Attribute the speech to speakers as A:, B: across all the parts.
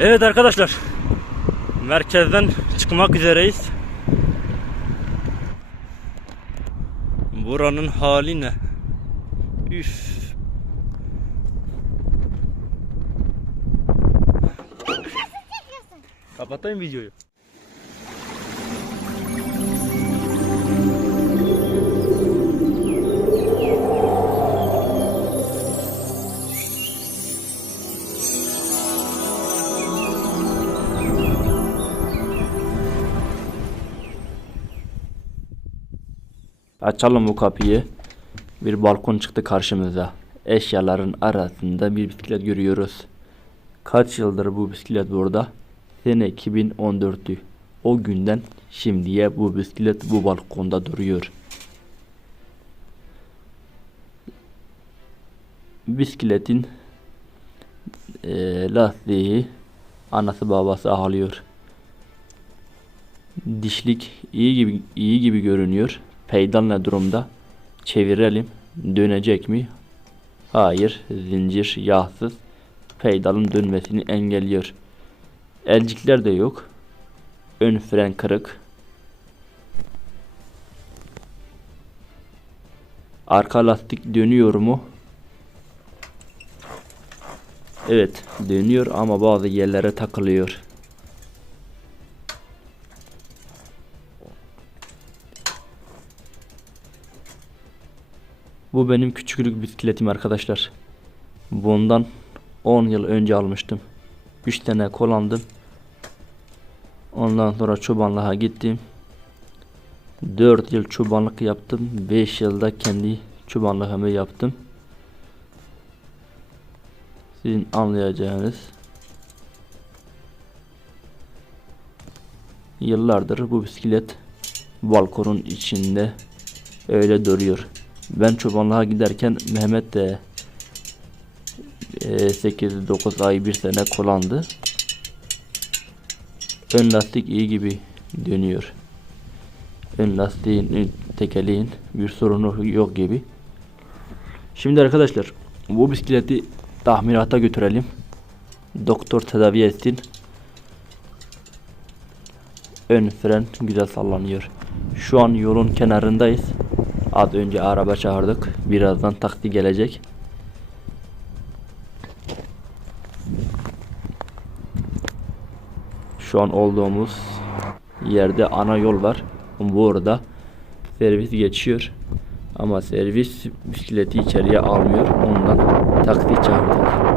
A: Evet arkadaşlar. Merkezden çıkmak üzereyiz. Buranın hali ne? Üf. Kapatayım videoyu. Açalım bu kapıyı. Bir balkon çıktı karşımıza. Eşyaların arasında bir bisiklet görüyoruz. Kaç yıldır bu bisiklet burada? Sene 2014'tü. O günden şimdiye bu bisiklet bu balkonda duruyor. Bisikletin eee, lastiği anası babası ağlıyor. Dişlik iyi gibi iyi gibi görünüyor. Pedal ne durumda? Çevirelim. Dönecek mi? Hayır. Zincir yağsız. Pedalın dönmesini engelliyor. Elcikler de yok. Ön fren kırık. Arka lastik dönüyor mu? Evet, dönüyor ama bazı yerlere takılıyor. Bu benim küçüklük bisikletim arkadaşlar. Bundan 10 yıl önce almıştım. 3 tane kullandım. Ondan sonra çobanlığa gittim. 4 yıl çobanlık yaptım. 5 yılda kendi çobanlığımı yaptım. Sizin anlayacağınız yıllardır bu bisiklet balkonun içinde öyle duruyor. Ben çobanlığa giderken Mehmet de 8-9 ay bir sene kullandı. Ön lastik iyi gibi dönüyor. Ön lastiğin, tekeliğin bir sorunu yok gibi. Şimdi arkadaşlar bu bisikleti tahmirata götürelim. Doktor tedavi etsin. Ön fren güzel sallanıyor. Şu an yolun kenarındayız. Az önce araba çağırdık. Birazdan taksi gelecek. Şu an olduğumuz yerde ana yol var. Bu arada servis geçiyor. Ama servis bisikleti içeriye almıyor. Ondan taksi çağırdık.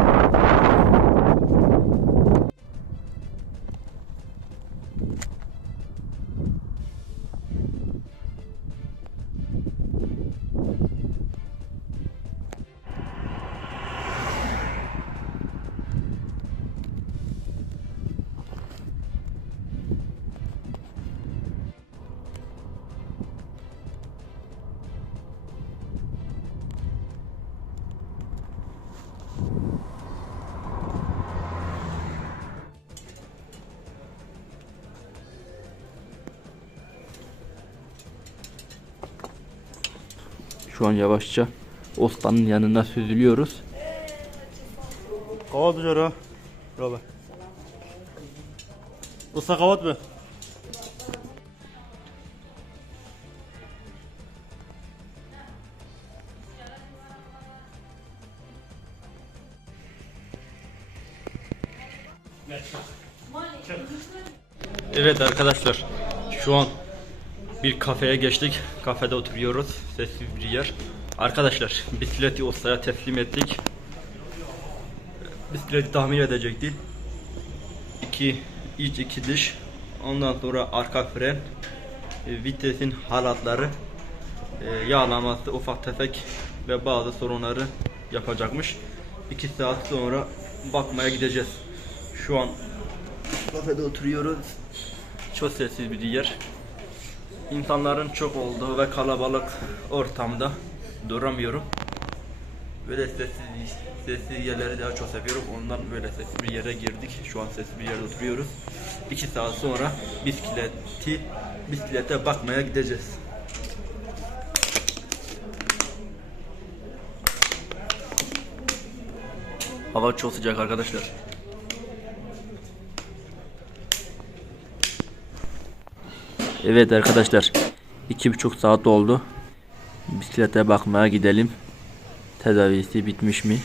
A: Şu an yavaşça Osman'ın yanına süzülüyoruz.
B: Kavat dışarı. Robe. Usta kavat mı?
A: Evet arkadaşlar şu an bir kafeye geçtik. Kafede oturuyoruz. Sessiz bir yer. Arkadaşlar bisikleti ustaya teslim ettik. Bisikleti tahmin edecekti. İki iç iki dış. Ondan sonra arka fren. e, Vitesin halatları. e, Yağlaması ufak tefek ve bazı sorunları yapacakmış. 2 saat sonra bakmaya gideceğiz. Şu an kafede oturuyoruz. Çok sessiz bir yer. İnsanların çok olduğu ve kalabalık ortamda duramıyorum. Böyle sessiz, sessiz yerleri daha çok seviyorum. Ondan böyle sessiz bir yere girdik. Şu an sessiz bir yerde oturuyoruz. 2 saat sonra bisikleti bisiklete bakmaya gideceğiz. Hava çok sıcak arkadaşlar. Evet arkadaşlar. iki buçuk saat oldu. Bisiklete bakmaya gidelim. Tedavisi bitmiş mi?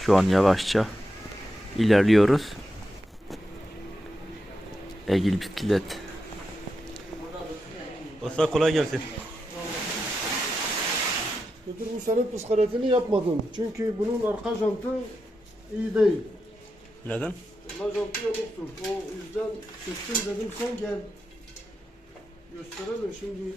A: Şu an yavaşça ilerliyoruz. Egil bisiklet.
B: Usta kolay gelsin.
C: Müdür bu sene psikolojini yapmadım. Çünkü bunun arka jantı iyi değil.
B: Neden?
C: Arka jantı yoktur. O yüzden çıktım dedim sen gel. Gösterelim şimdi.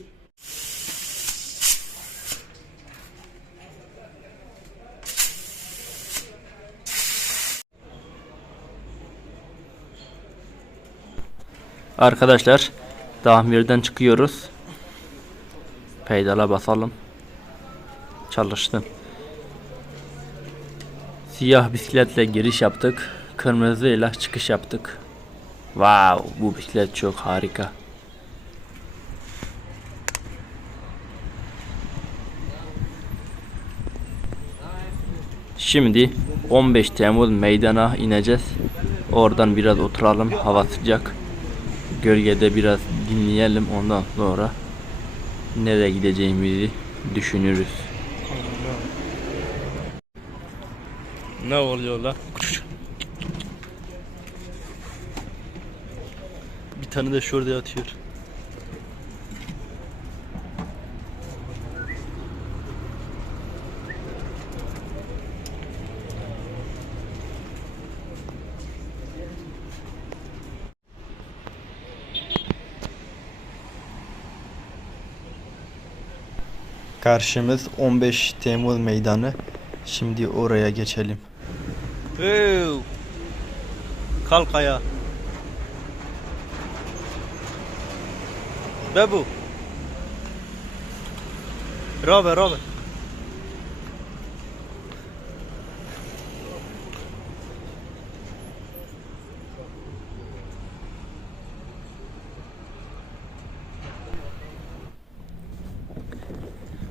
A: Arkadaşlar tamirden çıkıyoruz. Pedala basalım. Çalıştı. Siyah bisikletle giriş yaptık. Kırmızı ile çıkış yaptık. Wow, bu bisiklet çok harika. Şimdi 15 Temmuz meydana ineceğiz. Oradan biraz oturalım. Hava sıcak. Gölgede biraz dinleyelim. Ondan sonra nereye gideceğimizi düşünürüz.
B: Ne oluyor la? Tane de şurada yatıyor.
D: Karşımız 15 Temmuz meydanı. Şimdi oraya geçelim.
B: Hey! Kalk ayağa. Bebu. Robe, robe.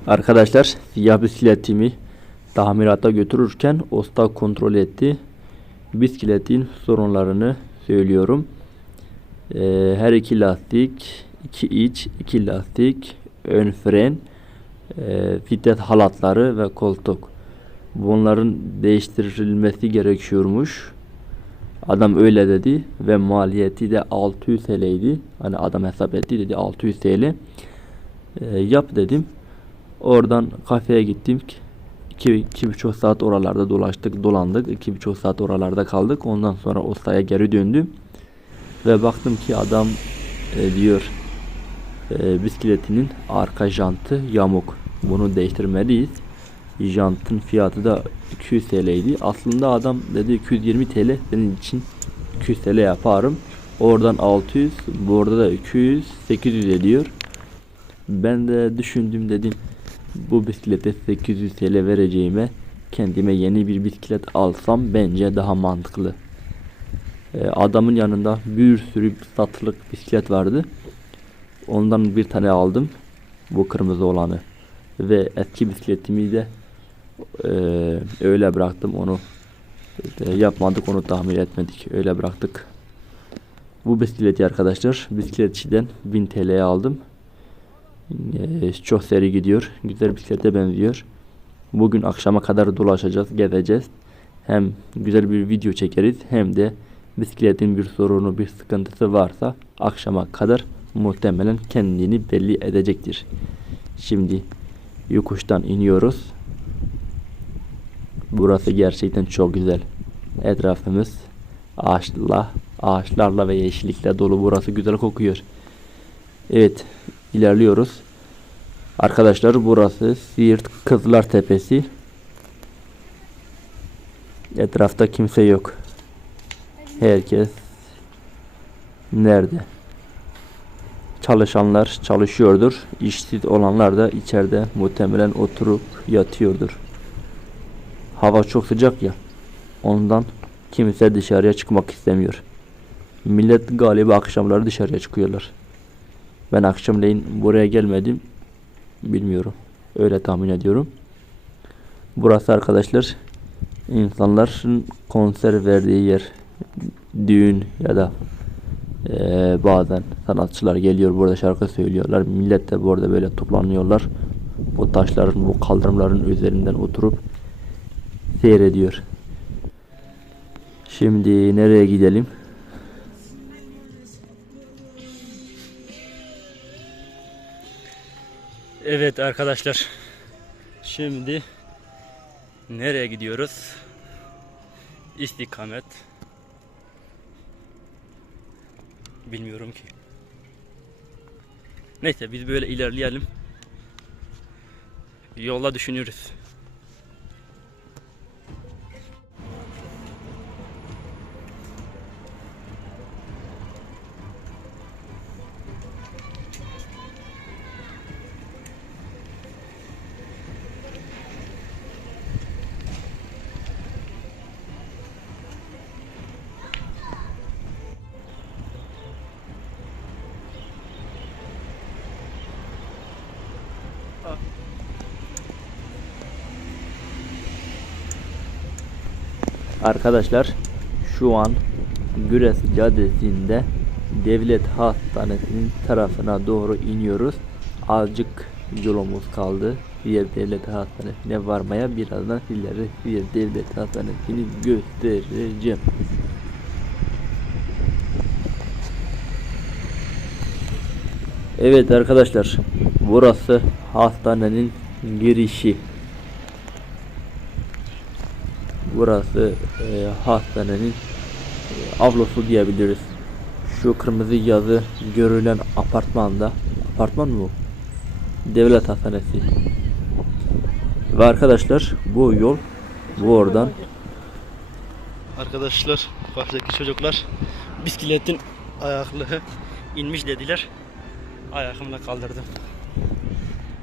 A: Arkadaşlar siyah bisikletimi tamirata götürürken usta kontrol etti. Bisikletin sorunlarını söylüyorum. Ee, her iki lastik, iki iç, iki lastik, ön fren, e, vites halatları ve koltuk. Bunların değiştirilmesi gerekiyormuş. Adam öyle dedi ve maliyeti de 600 TL'ydi. Hani adam hesap etti dedi 600 TL. Ee, yap dedim. Oradan kafeye gittim. İki, iki buçuk saat oralarda dolaştık, dolandık. iki buçuk saat oralarda kaldık. Ondan sonra ustaya geri döndüm. Ve baktım ki adam e, diyor e, bisikletinin arka jantı yamuk. Bunu değiştirmeliyiz. Jantın fiyatı da 200 TL'ydi. Aslında adam dedi 220 TL senin için 200 TL yaparım. Oradan 600, burada da 200, 800 ediyor. Ben de düşündüm dedim bu bisiklete 800 TL vereceğime kendime yeni bir bisiklet alsam bence daha mantıklı. Ee, adamın yanında bir sürü satılık bisiklet vardı. Ondan bir tane aldım. Bu kırmızı olanı. Ve eski bisikletimi de e, öyle bıraktım onu. e, yapmadık onu tahmin etmedik. Öyle bıraktık. Bu bisikleti arkadaşlar bisikletçiden 1000 TL'ye aldım. Ee, çok seri gidiyor. Güzel bisiklete benziyor. Bugün akşama kadar dolaşacağız, gezeceğiz. Hem güzel bir video çekeriz hem de bisikletin bir sorunu, bir sıkıntısı varsa akşama kadar muhtemelen kendini belli edecektir. Şimdi yokuştan iniyoruz. Burası gerçekten çok güzel. Etrafımız ağaçla, ağaçlarla ve yeşillikle dolu. Burası güzel kokuyor. Evet, ilerliyoruz. Arkadaşlar burası Siirt Kızlar Tepesi. Etrafta kimse yok. Herkes nerede? Çalışanlar çalışıyordur. İşsiz olanlar da içeride muhtemelen oturup yatıyordur. Hava çok sıcak ya. Ondan kimse dışarıya çıkmak istemiyor. Millet galiba akşamları dışarıya çıkıyorlar. Ben akşamleyin buraya gelmedim. Bilmiyorum. Öyle tahmin ediyorum. Burası arkadaşlar insanların konser verdiği yer. Düğün ya da Ee, bazen sanatçılar geliyor burada şarkı söylüyorlar. Millet de burada böyle toplanıyorlar. Bu taşların, bu kaldırımların üzerinden oturup seyrediyor. Şimdi nereye gidelim?
B: Evet arkadaşlar. Şimdi nereye gidiyoruz? İstikamet. Bilmiyorum ki. Neyse biz böyle ilerleyelim. Yola düşünürüz.
A: Arkadaşlar şu an Güres Caddesi'nde Devlet Hastanesi'nin tarafına doğru iniyoruz. Azıcık yolumuz kaldı. Diğer devlet hastanesine varmaya birazdan sizlere diğer devlet hastanesini göstereceğim. Evet arkadaşlar burası hastanenin girişi. Burası e, hastanenin e, avlusu diyebiliriz. Şu kırmızı yazı görülen apartmanda apartman mı bu? Devlet hastanesi. Ve arkadaşlar bu yol bu oradan
B: Arkadaşlar karşıdaki çocuklar bisikletin ayaklığı inmiş dediler. Ayakımla kaldırdım.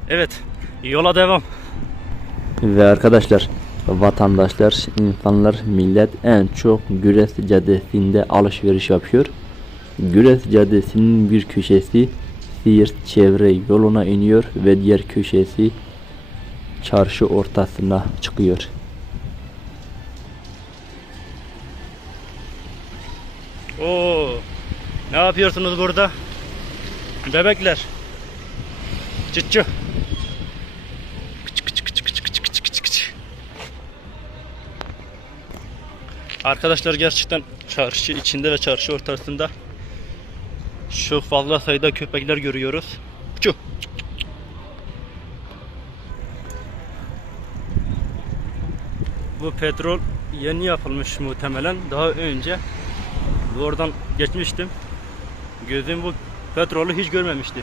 B: Evet yola devam.
A: ve arkadaşlar vatandaşlar, insanlar, millet en çok Güres Caddesi'nde alışveriş yapıyor. Güres Caddesi'nin bir köşesi Siirt çevre yoluna iniyor ve diğer köşesi çarşı ortasına çıkıyor.
B: Oo, ne yapıyorsunuz burada? Bebekler. Çıçı. Arkadaşlar gerçekten çarşı içinde ve çarşı ortasında çok fazla sayıda köpekler görüyoruz. Çu. Bu petrol yeni yapılmış muhtemelen. Daha önce oradan geçmiştim. Gözüm bu petrolü hiç görmemişti.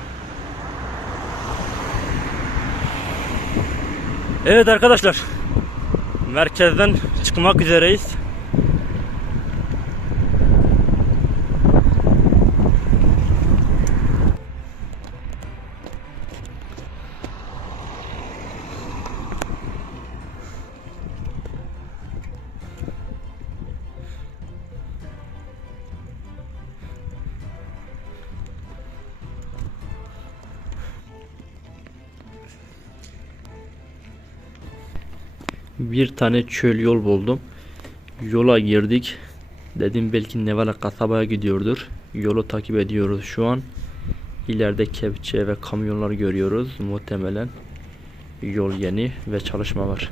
B: Evet arkadaşlar. Merkezden çıkmak üzereyiz.
A: Tane çöl yol buldum. Yola girdik. Dedim belki Nevala kasabaya gidiyordur. Yolu takip ediyoruz şu an. İleride kepçe ve kamyonlar görüyoruz. Muhtemelen yol yeni ve çalışma var.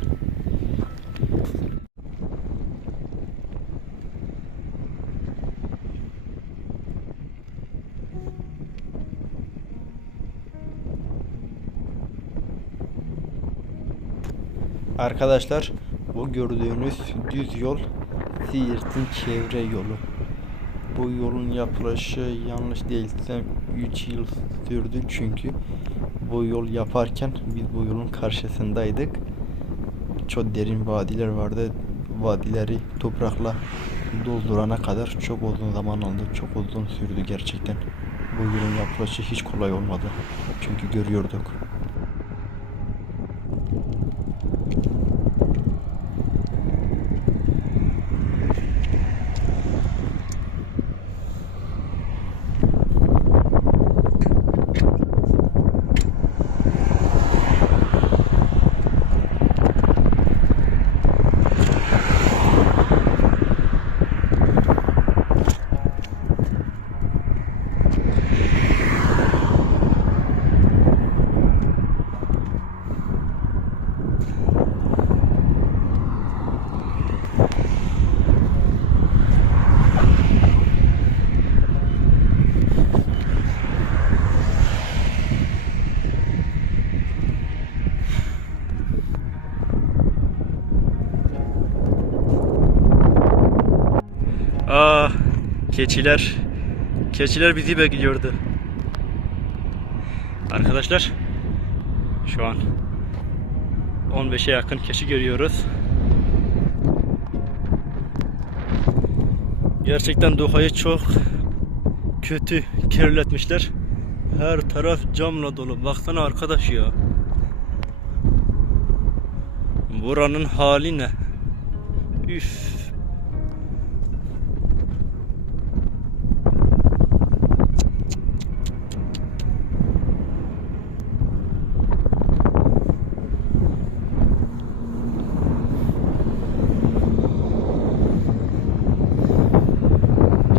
D: Arkadaşlar bu gördüğünüz düz yol Siirt'in çevre yolu. Bu yolun yapılışı yanlış değilsem 3 yıl sürdü çünkü bu yol yaparken biz bu yolun karşısındaydık. Çok derin vadiler vardı. Vadileri toprakla doldurana kadar çok uzun zaman aldı. Çok uzun sürdü gerçekten. Bu yolun yapılışı hiç kolay olmadı. Çünkü görüyorduk.
B: Keçiler. Keçiler bizi bekliyordu. Arkadaşlar, şu an 15'e yakın keçi görüyoruz. Gerçekten Doha'yı çok kötü kirletmişler. Her taraf camla dolu. Baksana arkadaş ya. Buranın hali ne? Üf.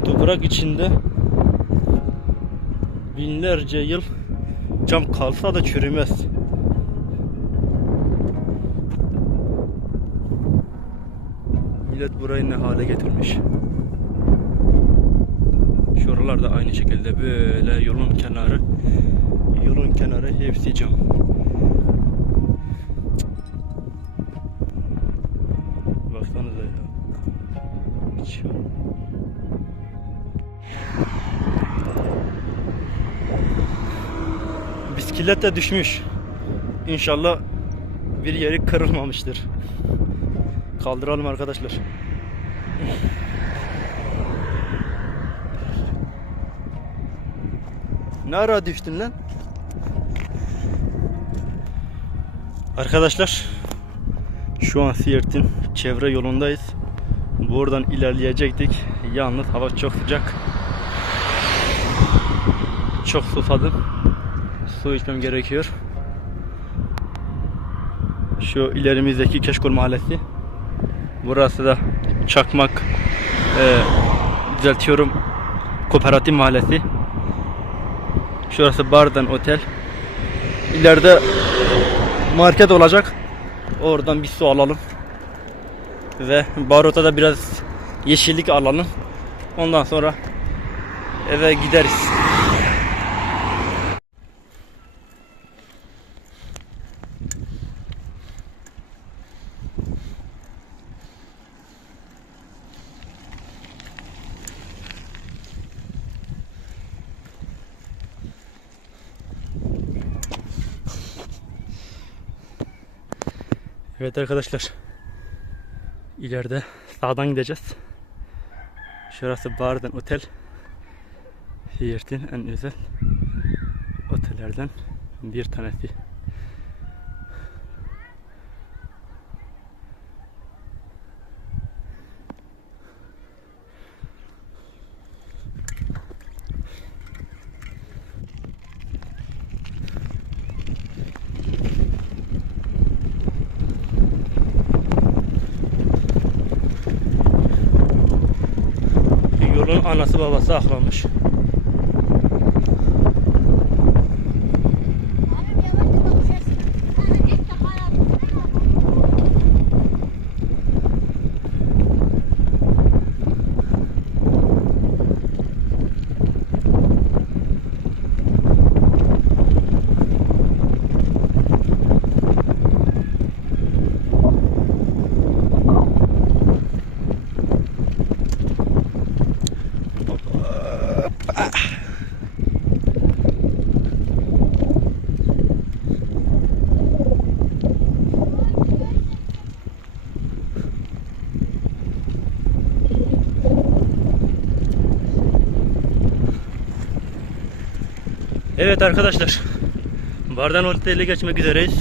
B: Toprak içinde binlerce yıl cam kalsa da çürümez. Millet burayı ne hale getirmiş. Şuralar da aynı şekilde böyle yolun kenarı yolun kenarı hepsi cam. Bisiklet de düşmüş. İnşallah bir yeri kırılmamıştır. Kaldıralım arkadaşlar. Ne ara düştün lan? Arkadaşlar şu an Siirt'in çevre yolundayız. Buradan ilerleyecektik. Yalnız hava çok sıcak. Çok susadım. Su içmem gerekiyor. Şu ilerimizdeki Keşkol Mahallesi. Burası da Çakmak e, düzeltiyorum Kooperatif Mahallesi. Şurası Bardan Otel. İleride market olacak. Oradan bir su alalım. Ve Barot'a da biraz yeşillik alalım. Ondan sonra eve gideriz. Evet arkadaşlar. İleride sağdan gideceğiz. Şurası Barden Otel. Siirt'in en özel otellerden bir tanesi. Yolun anası babası aklanmış. Evet arkadaşlar. Bardan Otel'e geçmek üzereyiz.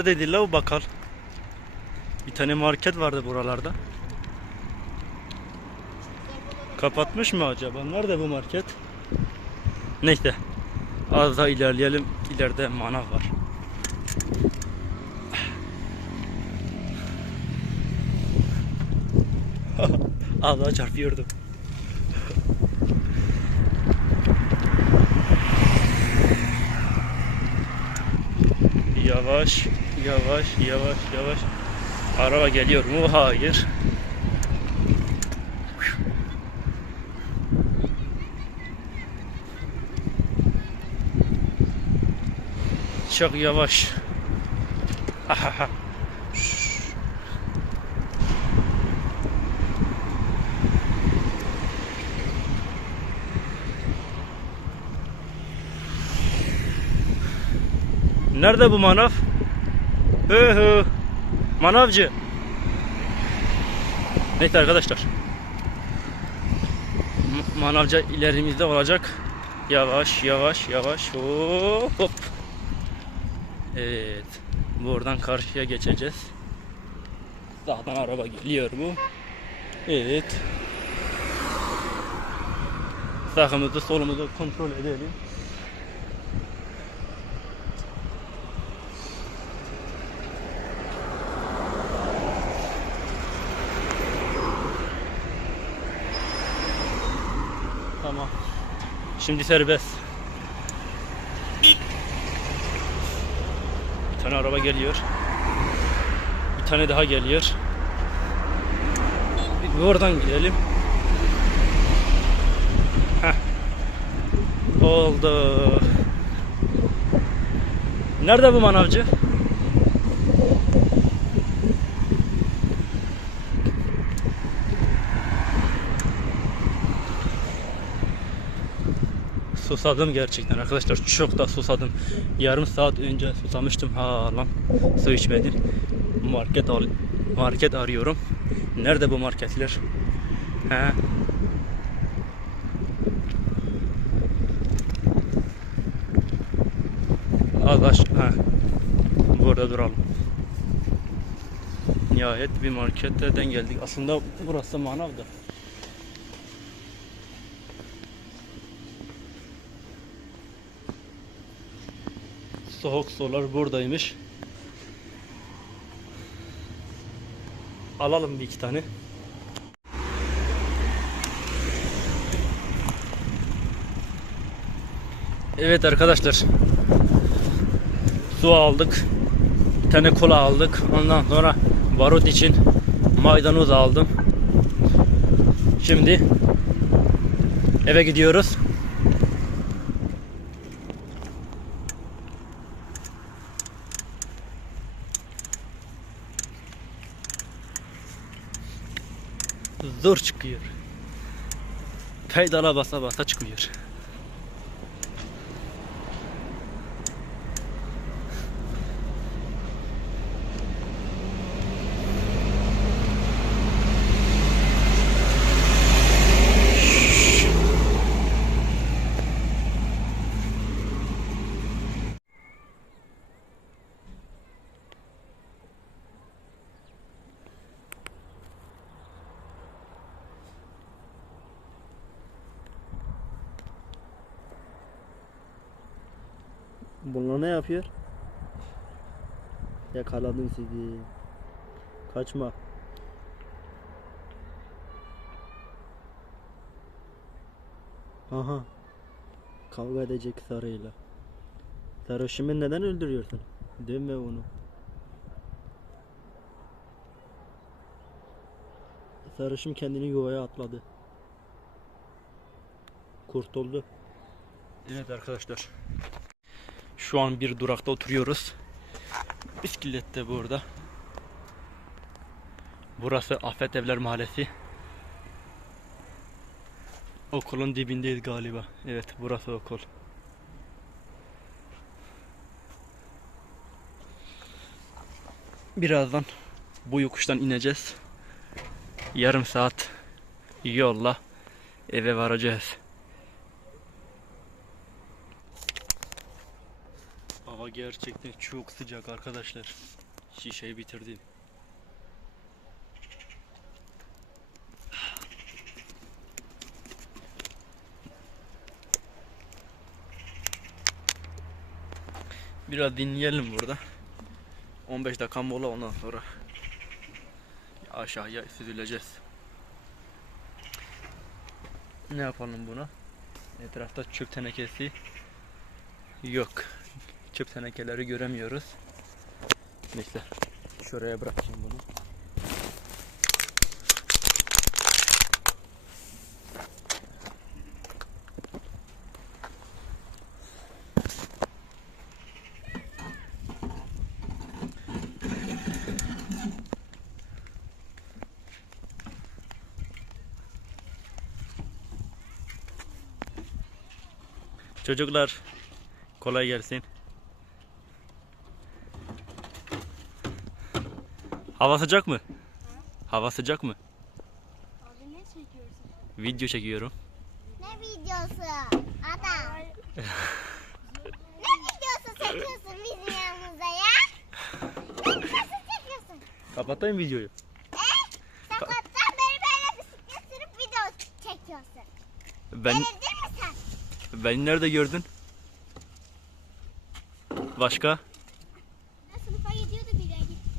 B: Neredeydi la o bakar? Bir tane market vardı buralarda. Kapatmış mı acaba? Nerede bu market? Neyse. Az daha ilerleyelim. İleride manav var. Az daha çarpıyordum. Yavaş yavaş, yavaş, yavaş. Araba geliyor mu? Hayır. Çok yavaş. Nerede bu manav? Hı hı. Manavcı. Neyse arkadaşlar. Manavca ilerimizde olacak. Yavaş yavaş yavaş hop hop. Evet. Buradan karşıya geçeceğiz. Sağdan araba geliyor mu? Evet. Sağımızı solumuzu kontrol edelim. Şimdi serbest. Bir tane araba geliyor. Bir tane daha geliyor. Bir oradan gidelim. Heh. Oldu. Nerede bu manavcı? Susadım gerçekten arkadaşlar çok da susadım. Yarım saat önce susamıştım hala su içmedim. Market al market arıyorum. Nerede bu marketler? He. Az ha. Burada duralım. Nihayet bir marketlerden geldik. Aslında burası manavdı. Soğuk sular buradaymış. Alalım bir iki tane. Evet arkadaşlar. Su aldık. Bir tane kola aldık. Ondan sonra barut için maydanoz aldım. Şimdi eve gidiyoruz. Zor çıkıyor. Pedala basa basa çıkmıyor.
E: Bunlar ne yapıyor? Yakaladım sizi. Kaçma. Aha. Kavga edecek sarıyla. Sarhoşumu neden öldürüyorsun? Dövme onu. Sarhoşum kendini yuvaya atladı. Kurtuldu.
B: Evet arkadaşlar. Şu an bir durakta oturuyoruz. Bisiklet de burada. Burası Afet Evler Mahallesi. Okulun dibindeyiz galiba. Evet burası okul. Birazdan bu yokuştan ineceğiz. Yarım saat yolla eve varacağız. Hava gerçekten çok sıcak arkadaşlar. Şişeyi bitirdim. Biraz dinleyelim burada. 15 dakika mola ondan sonra aşağıya süzüleceğiz. Ne yapalım buna? Etrafta çöp tenekesi yok. Çöp tenekeleri göremiyoruz. Neyse. Şuraya bırakayım bunu. Çocuklar kolay gelsin. Hava sıcak mı? Hava sıcak mı?
F: Abi ne çekiyorsun?
B: Video çekiyorum.
F: Ne videosu? Adam. ne videosu çekiyorsun bizim yanımıza ya? Ne videosu çekiyorsun?
B: Kapatayım videoyu.
F: Sakattan beri böyle bisiklet sürüp video çekiyorsun.
B: Ben
F: Delirdin mi sen?
B: beni nerede gördün? Başka?
F: Ben sınıfa gidiyordu bir yere gitti.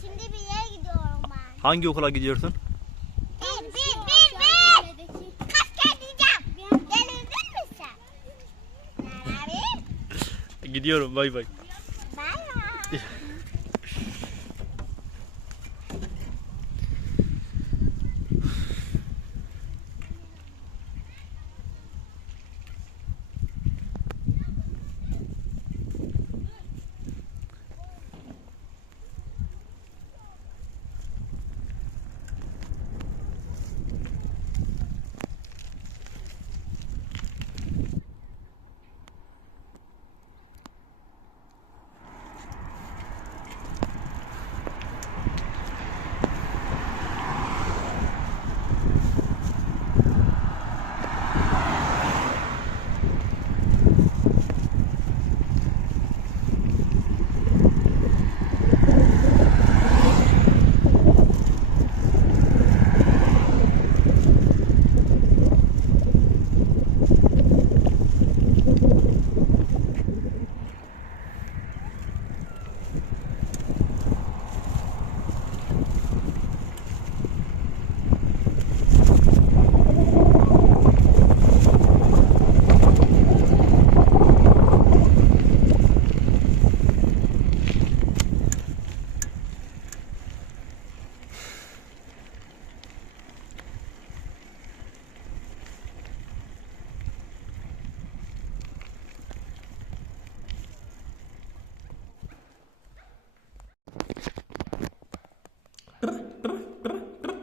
F: Şimdi bir yere gidiyorum ben.
B: Hangi okula gidiyorsun?
F: Bir, bir, bir, bir. Kaç kere diyeceğim? Delirdin mi sen?
B: Gidiyorum bay.
F: Bay bay.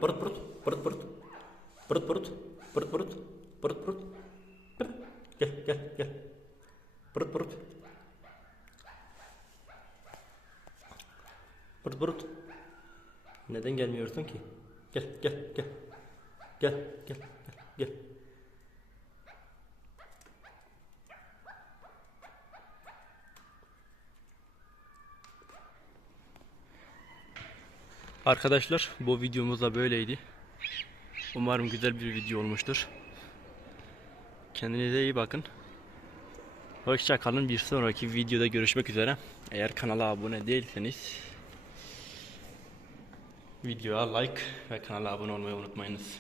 B: Pırıt pırıt pırıt pırıt. Pırıt pırıt pırıt pırıt pırıt pırıt. Gel gel gel. Pırıt pırıt. Pırıt pırıt. Neden gelmiyorsun ki? Gel gel gel. Gel gel gel gel. Arkadaşlar bu videomuz da böyleydi. Umarım güzel bir video olmuştur. Kendinize iyi bakın. Hoşça kalın. Bir sonraki videoda görüşmek üzere. Eğer kanala abone değilseniz videoya like ve kanala abone olmayı unutmayınız.